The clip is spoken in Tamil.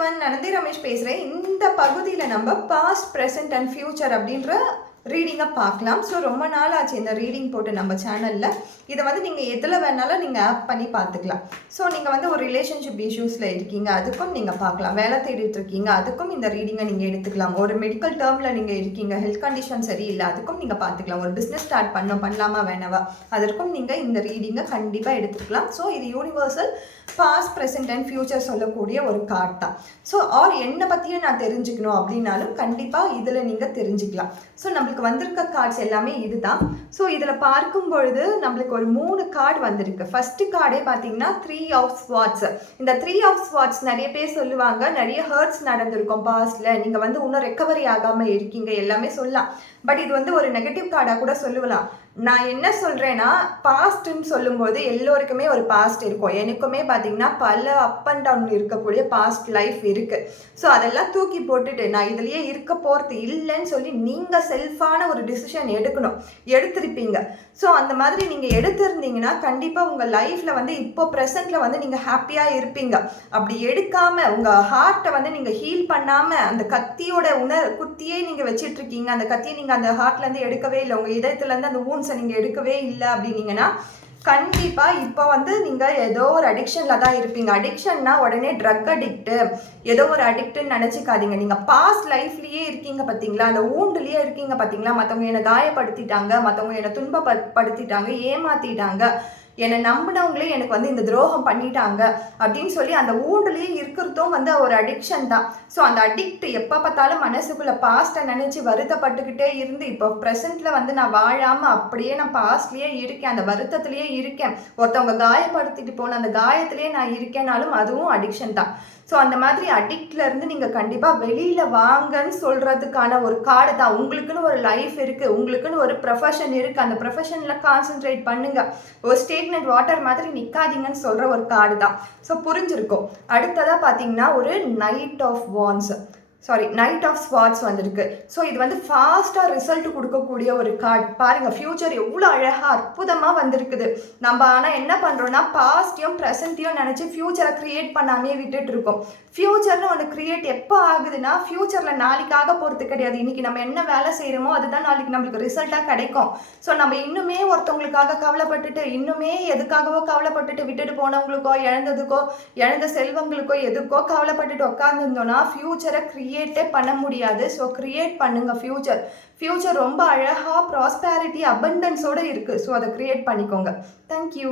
எவ்ரிவன், நந்தினி ரமேஷ் பேசுகிறேன். இந்த பகுதியில் நம்ம பாஸ்ட், ப்ரெசென்ட் அண்ட் ஃபியூச்சர் அப்படின்ற ரீடிங்கை பார்க்கலாம். ஸோ ரொம்ப நாள் ஆச்சு இந்த ரீடிங் போட்டு நம்ம சேனலில். இதை வந்து நீங்கள் எதில் வேணாலும் நீங்கள் ஆப் பண்ணி பார்த்துக்கலாம். ஸோ நீங்கள் வந்து ஒரு ரிலேஷன்ஷிப் இஷ்யூஸில் இருக்கீங்க, அதுக்கும் நீங்கள் பார்க்கலாம். வேலை தேடிட்டு இருக்கீங்க, அதுக்கும் இந்த ரீடிங்கை நீங்கள் எடுத்துக்கலாம். ஒரு மெடிக்கல் டேர்மில் நீங்கள் இருக்கீங்க, ஹெல்த் கண்டிஷன் சரியில்லை, அதுக்கும் நீங்கள் பார்த்துக்கலாம். ஒரு பிஸ்னஸ் ஸ்டார்ட் பண்ணலாமா வேணவா, அதற்கும் நீங்கள் இந்த ரீடிங்கை கண்டிப்பாக எடுத்துக்கலாம். ஸோ இது universal past, present and future சொல்லக்கூடிய ஒரு கார்ட் தான். ஸோ என்னை பற்றியும் நான் தெரிஞ்சுக்கணும் அப்படின்னாலும் கண்டிப்பாக இதில் நீங்கள் தெரிஞ்சுக்கலாம். ஸோ நம்மளுக்கு வந்திருக்க கார்ட்ஸ் எல்லாமே இதுதான். ஸோ இதில் பார்க்கும் பொழுது நம்மளுக்கு ஒரு 3 கார்டு வந்திருக்கு. ஃபர்ஸ்ட் கார்டே பார்த்தீங்கன்னா 3 ஆஃப் ஸ்வாட்ஸ். இந்த 3 ஆஃப் ஸ்வாட்ஸ் நிறைய பேர் சொல்லுவாங்க, நிறைய ஹர்ட்ஸ் நடந்திருக்கும் பாஸ்ட்ல, நீங்கள் வந்து இன்னும் ரெக்கவரி ஆகாமல் இருக்கீங்க எல்லாமே சொல்லலாம். பட் இது வந்து ஒரு நெகட்டிவ் கார்டாக கூட சொல்லலாம். நான் என்ன சொல்கிறேன்னா, பாஸ்ட்ன்னு சொல்லும்போது எல்லோருக்குமே ஒரு பாஸ்ட் இருக்கும். எனக்குமே பார்த்தீங்கன்னா பல அப் அண்ட் டவுன் இருக்கக்கூடிய பாஸ்ட் லைஃப் இருக்குது. ஸோ அதெல்லாம் தூக்கி போட்டுட்டு நான் இதுலேயே இருக்க போகிறது இல்லைன்னு சொல்லி நீங்கள் செல்ஃபான ஒரு டிசிஷன் எடுத்திருப்பீங்க. ஸோ அந்த மாதிரி நீங்கள் எடுத்திருந்தீங்கன்னா கண்டிப்பாக உங்கள் லைஃப்பில் வந்து இப்போ ப்ரெசென்ட்டில் வந்து நீங்கள் ஹாப்பியாக இருப்பீங்க. அப்படி எடுக்காமல் உங்கள் ஹார்ட்டை வந்து நீங்கள் ஹீல் பண்ணாமல் அந்த கத்தியோட குத்தியே நீங்கள் வச்சிட்ருக்கீங்க, அந்த கத்தியை நீங்கள் அந்த ஹார்ட்லேருந்து எடுக்கவே இல்லை, உங்கள் இதயத்துலேருந்து அந்த ஊன்ஸை நீங்கள் எடுக்கவே இல்லை அப்படின்னீங்கன்னா கண்டிப்பாக இப்போ வந்து நீங்கள் ஏதோ ஒரு அடிக்ஷனில் தான் இருப்பீங்க. அடிக்ஷன்னா உடனே ட்ரக் அடிக்ட்டு, ஏதோ ஒரு அடிக்ட்டுன்னு நினச்சிக்காதீங்க. நீங்கள் பாஸ்ட் லைஃப்லேயே இருக்கீங்க பார்த்தீங்களா, அந்த ஊண்டுலேயே இருக்கீங்க பார்த்தீங்களா. மற்றவங்க என்னை காயப்படுத்திட்டாங்க, மற்றவங்க என்னை துன்பப்படுத்திட்டாங்க, ஏமாற்றிட்டாங்க, என்னை நம்பினவங்களே எனக்கு வந்து இந்த துரோகம் பண்ணிட்டாங்க அப்படின்னு சொல்லி அந்த ஊண்டுலேயே இருக்கிறதும் வந்து ஒரு அடிக்ஷன் தான். ஸோ அந்த அடிக்ட் எப்போ பார்த்தாலும் மனசுக்குள்ளே பாஸ்ட்டை நினச்சி வருத்தப்பட்டுக்கிட்டே இருந்து இப்போ ப்ரெசென்ட்டில் வந்து நான் வாழாமல் அப்படியே நான் பாஸ்ட்லேயே இருக்கேன், அந்த வருத்தத்துலேயே இருக்கேன், ஒருத்தவங்க காயப்படுத்திட்டு போன அந்த காயத்திலேயே நான் இருக்கேனாலும் அதுவும் அடிக்ஷன் தான். ஸோ அந்த மாதிரி அடிக்ட்லேருந்து நீங்கள் கண்டிப்பாக வெளியில் வாங்கன்னு சொல்கிறதுக்கான ஒரு கார்டு தான். உங்களுக்குன்னு ஒரு லைஃப் இருக்குது, உங்களுக்குன்னு ஒரு ப்ரொஃபஷன் இருக்குது, அந்த ப்ரொஃபஷனில் கான்சென்ட்ரேட் பண்ணுங்கள். ஒரு ஸ்டேக்னட் வாட்டர் மாதிரி நிற்காதீங்கன்னு சொல்கிற ஒரு கார்டு தான். ஸோ புரிஞ்சிருக்கும். அடுத்ததாக பார்த்தீங்கன்னா ஒரு நைட் ஆஃப் ஸ்வாட்ஸ் வந்திருக்கு. ஸோ இது வந்து ஃபாஸ்ட்டாக ரிசல்ட் கொடுக்கக்கூடிய ஒரு கார்டு. பாருங்கள், ஃப்யூச்சர் எவ்வளோ அழகாக அற்புதமாக வந்திருக்குது. நம்ம ஆனால் என்ன பண்ணுறோன்னா பாஸ்ட்டையும் ப்ரெசென்ட்டையும் நினச்சி ஃப்யூச்சரை க்ரியேட் பண்ணாமே விட்டுட்டு இருக்கோம். ஃப்யூச்சர்னு ஒன்று க்ரியேட் எப்போ ஆகுதுன்னா, ஃப்யூச்சரில் நாளைக்காக போகிறது கிடையாது. இன்றைக்கி நம்ம என்ன வேலை செய்கிறோமோ அதுதான் நாளைக்கு நம்மளுக்கு ரிசல்ட்டாக கிடைக்கும். ஸோ நம்ம இன்னுமே ஒருத்தவங்களுக்காக கவலைப்பட்டுட்டு, இன்னுமே எதுக்காகவோ கவலைப்பட்டுட்டு விட்டுட்டு போனவங்களுக்கோ, இழந்த செல்வங்களுக்கோ எதுக்கோ கவலைப்பட்டுட்டு உட்காந்துருந்தோன்னா ஃப்யூச்சரை கிரியேட்டே பண்ண முடியாது. ஸோ கிரியேட் பண்ணுங்க. ஃப்யூச்சர் ரொம்ப அழகாக ப்ராஸ்பேரிட்டி அபண்டன்ஸோடு இருக்குது. ஸோ அதை கிரியேட் பண்ணிக்கோங்க. தேங்க்யூ.